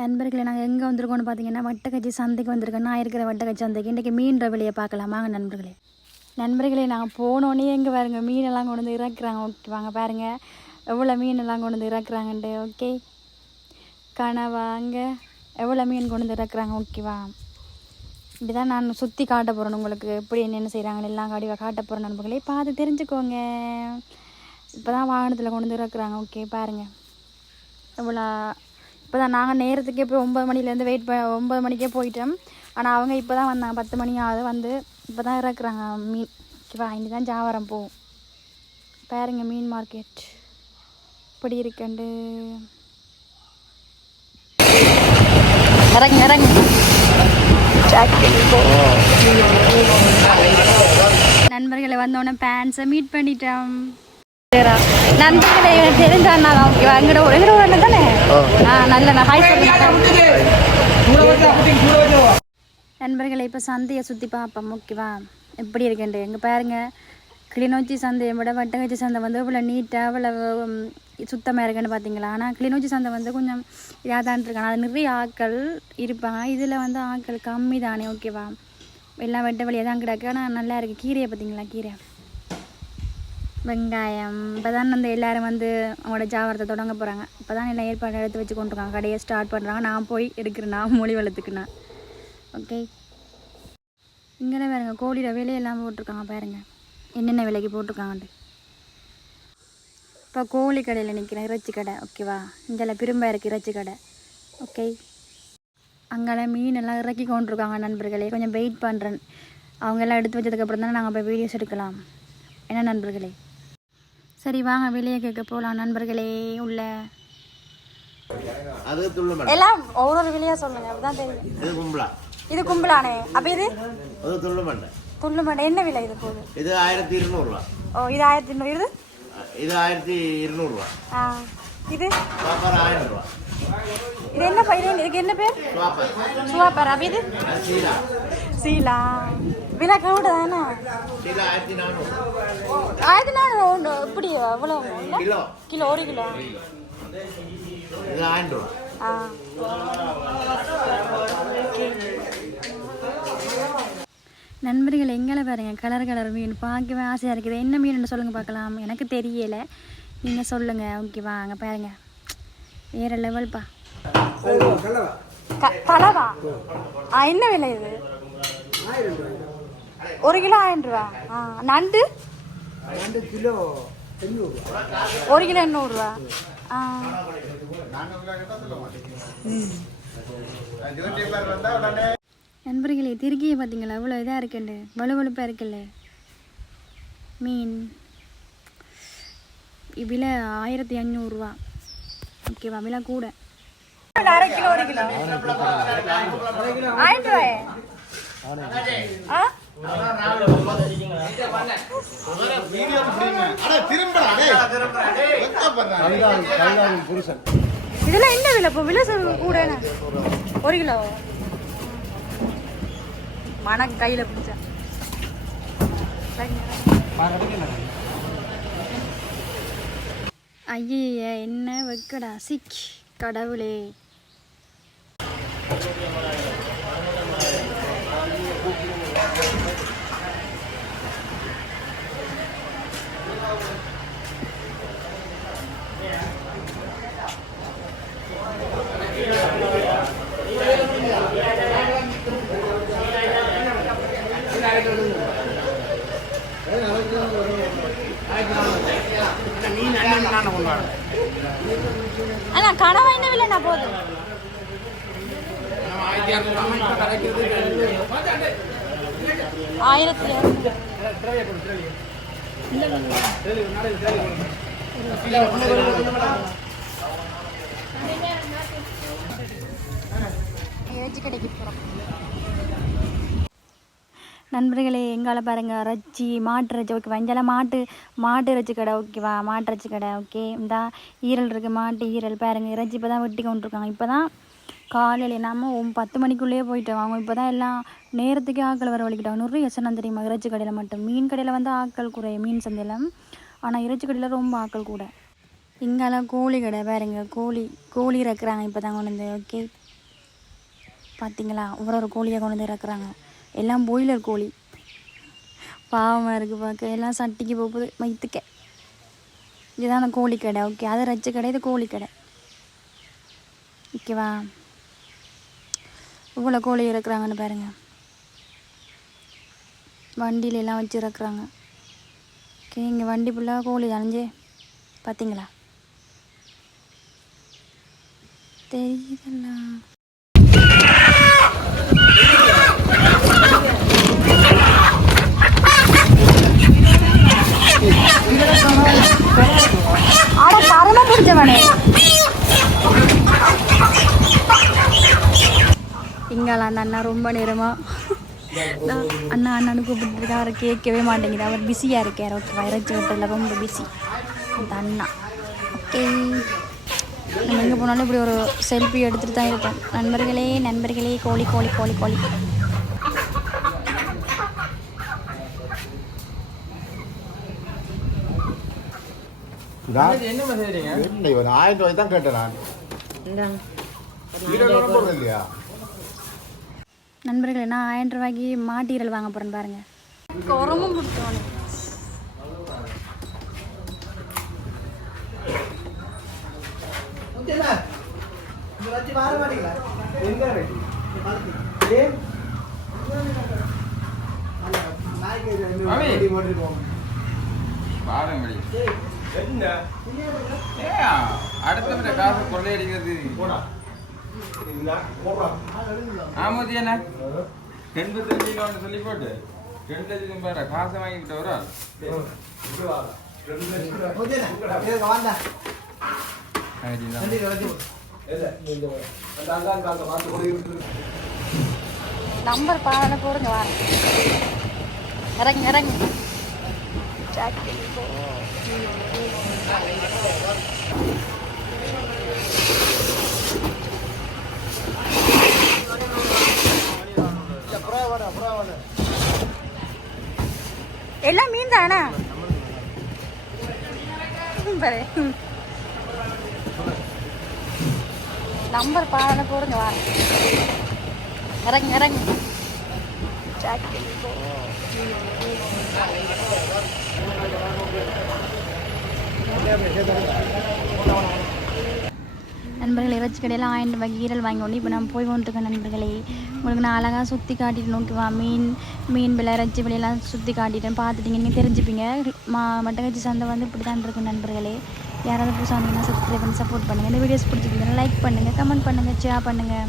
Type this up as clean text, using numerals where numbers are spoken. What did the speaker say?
நண்பர்களே, நாங்கள் எங்கே வந்திருக்கோம்னு பார்த்தீங்கன்னா வட்டக்கச்சி சந்தைக்கு வந்திருக்கோம். நான் இருக்கிற வட்டக்கச்சி சந்தைக்கு இன்றைக்கி மீன் விலையை பார்க்கலாம் வாங்க நண்பர்களே. நாங்கள் போனோடனே எங்கே பாருங்க மீனெல்லாம் கொண்டு வந்து இறக்குறாங்க. ஓகே வாங்க பாருங்கள் எவ்வளோ மீனெல்லாம் கொண்டு வந்து இறக்குறாங்கன்ட்டு. ஓகே கனவாங்க எவ்வளோ மீன் கொண்டு வந்து இறக்குறாங்க. ஓகேவா, இப்படி தான் நான் சுற்றி காட்ட போகிறேன் உங்களுக்கு எப்படி என்னென்ன செய்கிறாங்கன்னு எல்லாம் கடிவாக காட்ட போகிறேன். நண்பர்களே பார்த்து தெரிஞ்சுக்கோங்க. இப்போ தான் வாகனத்தில் கொண்டு வந்து இறக்குறாங்க. ஓகே பாருங்கள் எவ்வளோ. இப்போ தான் நாங்கள் நேரத்துக்கே போய் 9 மணிலேருந்து 9 மணிக்கே போயிட்டோம். ஆனால் அவங்க இப்போ தான் வந்தாங்க, 10 மணி ஆகுது வந்து இப்போ தான் இறக்குறாங்க மீன். ஓகேவா, இனி தான் ஜாவரம் போகும். பாருங்க மீன் மார்க்கெட் இப்படி இருக்குண்டு. இறங்கு நண்பர்களை வந்தோடனே பேன்ஸை மீட் பண்ணிட்டோம். நண்பர்களே தெரிஞ்ச அண்ணா தான். ஓகேவா, எங்கட ஒரு அண்ணன் தானே. நல்ல நண்பர்களை இப்போ சந்தையை சுற்றி பார்ப்போம். ஓகேவா, எப்படி இருக்குண்டு எங்கே பாருங்கள். கிளிநொச்சி சந்தையை விட வட்டக்கச்சி சந்தை வந்து இவ்வளோ நீட்டாக இவ்வளோ சுத்தமாக இருக்குன்னு பார்த்தீங்களா. ஆனால் கிளிநொச்சி சந்தை வந்து கொஞ்சம் இதாக தான் இருக்காங்க. அது நிறைய ஆட்கள் இருப்பாங்க. இதில் வந்து ஆட்கள் கம்மி தானே. ஓகேவா, எல்லாம் வெட்ட வழியாக தான் கிடக்கு. ஆனால் நல்லா இருக்குது. கீரையை பார்த்தீங்களா, கீரை வெங்காயம். இப்போ தான் வந்து எல்லோரும் வந்து அவங்களோட ஜாவரத்தை தொடங்க போகிறாங்க. இப்போ தான் எல்லாம் ஏற்பாடு எடுத்து வச்சு கொண்டுருக்காங்க. கடையை ஸ்டார்ட் பண்ணுறாங்க. நான் போய் எடுக்கிறேன்னா மொழி வளர்த்துக்குண்ணா. ஓகே, இங்கே பாருங்க கோழியில் விலையெல்லாம் போட்டிருக்காங்க. பாருங்கள் என்னென்ன விலைக்கு போட்டிருக்காங்கன்ட்டு. இப்போ கோழி கடையில் நிற்கிறேன், இறைச்சி கடை. ஓகேவா, இங்கெல்லாம் திரும்ப இருக்குது இறைச்சி கடை. ஓகே, அங்கெல்லாம் மீனெல்லாம் இறக்கி கொண்டிருக்காங்க. நண்பர்களே கொஞ்சம் வெயிட் பண்ணுறேன். அவங்க எல்லாம் எடுத்து வச்சதுக்கப்புறம் தானே நாங்கள் போய் வீடியோஸ் எடுக்கலாம். என்ன நண்பர்களே, சரி வாங்க வெளியே கேட்க போகலாம். நண்பர்களே உள்ள எல்லாம் ஒவ்வொரு விலையா சொல்லுங்க, அப்படிதான் தெரியும். இது கும்பலானே. அப்போ இது துள்ளுமண்டை என்ன விலை இது போகுது? இது 1200 ரூபா. ஓ, இது 1200. இது 1200 ரூபா. இது 1000 ரூபா. இது என்ன பயிர்? இதுக்கு என்ன பேர்? சுவாப்பர். அப்போ இது சீலா. விலை கவுட தானே. 1400 இப்படி எவ்வளோ கிலோ? 1 கிலோ. நண்பர்கள் எங்களை பாருங்க கலர் மீன் பார்க்கவே ஆசையாக இருக்குது. என்ன மீன் சொல்லுங்கள் பார்க்கலாம். எனக்கு தெரியலை, நீங்கள் சொல்லுங்கள். ஓகேவா, அங்கே பாருங்க வேறு லெவல்ப்பா. கலவா என்ன விலை இது? 1 கிலோ 1000 ரூபா. நண்டு கிலோ 1 கிலோ 800 ரூபா. நண்பர்களே திருக்கியை பார்த்தீங்களா அவ்வளோ இதாக இருக்குண்டு, வலுவலுப்பாக இருக்குல்ல மீன். விலை 1500 ரூபா. ஓகேவா, விலை கூட. 1/2 கிலோ 1 கிலோ 1000 ரூபாயே. இதெல்லாம் என்ன விலை இப்போ? விலை கூட 1 கிலோ மன கையில் பிடிச்சா. ஐய என்ன வைக்கடா சிக் கடவுளே. அண்ணா கனவா என்ன விலைண்ணா போகுது? 1200. கடைக்கு போகிறோம். நண்பர்களே எங்கால பாருங்கள் இறைச்சி, மாட்டு இறைச்சி. ஓகேவா, இங்கெல்லாம் மாட்டு இறைச்சி கடை. ஓகேவா, மாட்டு இறைச்சி கடை. ஓகே, இந்த ஈரல் இருக்குது, மாட்டு ஈரல். பாருங்கள் இறைச்சி இப்போ தான் வெட்டி கொண்டுருக்காங்க. இப்போ தான் காலையில் நம்ம 10 மணிக்குள்ளேயே போயிட்டோம். அவங்க இப்போ தான் எல்லாம் நேரத்துக்கே ஆட்கள் வர வலிக்கிட்டாங்க. நிறைய எசனம் தெரியுமா இறைச்சி கடையில் மட்டும். மீன் கடையில் வந்து ஆட்கள் குறைய, மீன் சந்தையில். ஆனால் இறைச்சி கடையில் ரொம்ப ஆட்கள் கூட. இங்கெல்லாம் கோழி கடை பாருங்க, கோழி இறக்குறாங்க இப்போ தான் கொண்டு வந்து. ஓகே, பார்த்தீங்களா ஒரு கோழியை கொண்டு வந்து இறக்குறாங்க. எல்லாம் பாய்லர் கோழி. பாவமாக இருக்குது பார்க்க. எல்லாம் சட்டிக்கு போகுது வயிற்றுக்க. இதுதான் அந்த கோழி கடை. ஓகே, அது ரச்ச கடை, இது கோழி கடை. ஓகேவா? இவ்வளோ கோழி இறக்குறாங்கன்னு பாருங்கள். வண்டியில எல்லாம் வச்சு இறக்குறாங்க. ஓகே, இங்கே வண்டி ஃபுல்லாக கோழி தானே பார்த்தீங்களா? தெரியுதுல்ல. ஆட கருணை பிடிச்சவனே இங்கால அந்த அண்ணா ரொம்ப நேரமா அண்ணா அண்ணனு கூப்பிட்டு அவரை கேட்கவே மாட்டேங்குது. அவர் பிஸியாக இருக்கார். ஓகே, வைரச்சி ஹோட்டலில் ரொம்ப பிஸி அந்த அண்ணா. ஓகே, நம்ம எங்கே போனாலும் இப்படி ஒரு செல்ஃபி எடுத்துகிட்டு தான் இருப்போம். நண்பர்களே நண்பர்களே, கோழி கோழி கோழி கோழி. என்ன செய்றீங்க? இல்லை, ஒரு 1000 ரூபாய் தான் கேட்டேன் நான். இல்லையா நண்பர்களே, நான் 1000 ரூபாய்க்கு மாட்டீரல் வாங்க போகிறேன்னு பாருங்க. குறமும் கொடுத்துருவானு. அடுத்த காசு கொள்ளையடிக்கிறது. ஆமாதி என்ன 2 சொல்லி போட்டு 2 லட்சம் பாரு காசை வாங்கிட்டு வரா. நம்பர் பாடல போடுங்க. வார இறங்கி இறங்கி எல்லாம் மீன் தானே. நம்பர் பாடல போடுங்க. வார இறங்கி இறங்கி நண்பர்கள் இறைச்சி கடையில் 1000 ரூபாய்க்கு ஈரல் வாங்கி கொண்டு இப்போ நான் போய் கொண்டிருக்கேன். நண்பர்களே, உங்களுக்கு நான் அழகாக சுற்றி காட்டிட்டு நோக்கிவா. மீன் விலை இறைச்சி விலையெல்லாம் சுற்றி காட்டிட்டேன். பார்த்துட்டீங்க, நீங்கள் தெரிஞ்சுப்பீங்க. மட்டக்கச்சி சந்தை வந்து இப்படி தான் இருக்கும் நண்பர்களே. யாராவது புதுசாக வந்தீங்கன்னா சப்ஸ்கிரைப் பண்ணி சப்போர்ட் பண்ணுங்கள். இந்த வீடியோஸ் பிடிச்சிருந்தீங்கன்னா லைக் பண்ணுங்கள், கமெண்ட் பண்ணுங்கள், ஷேர் பண்ணுங்கள்.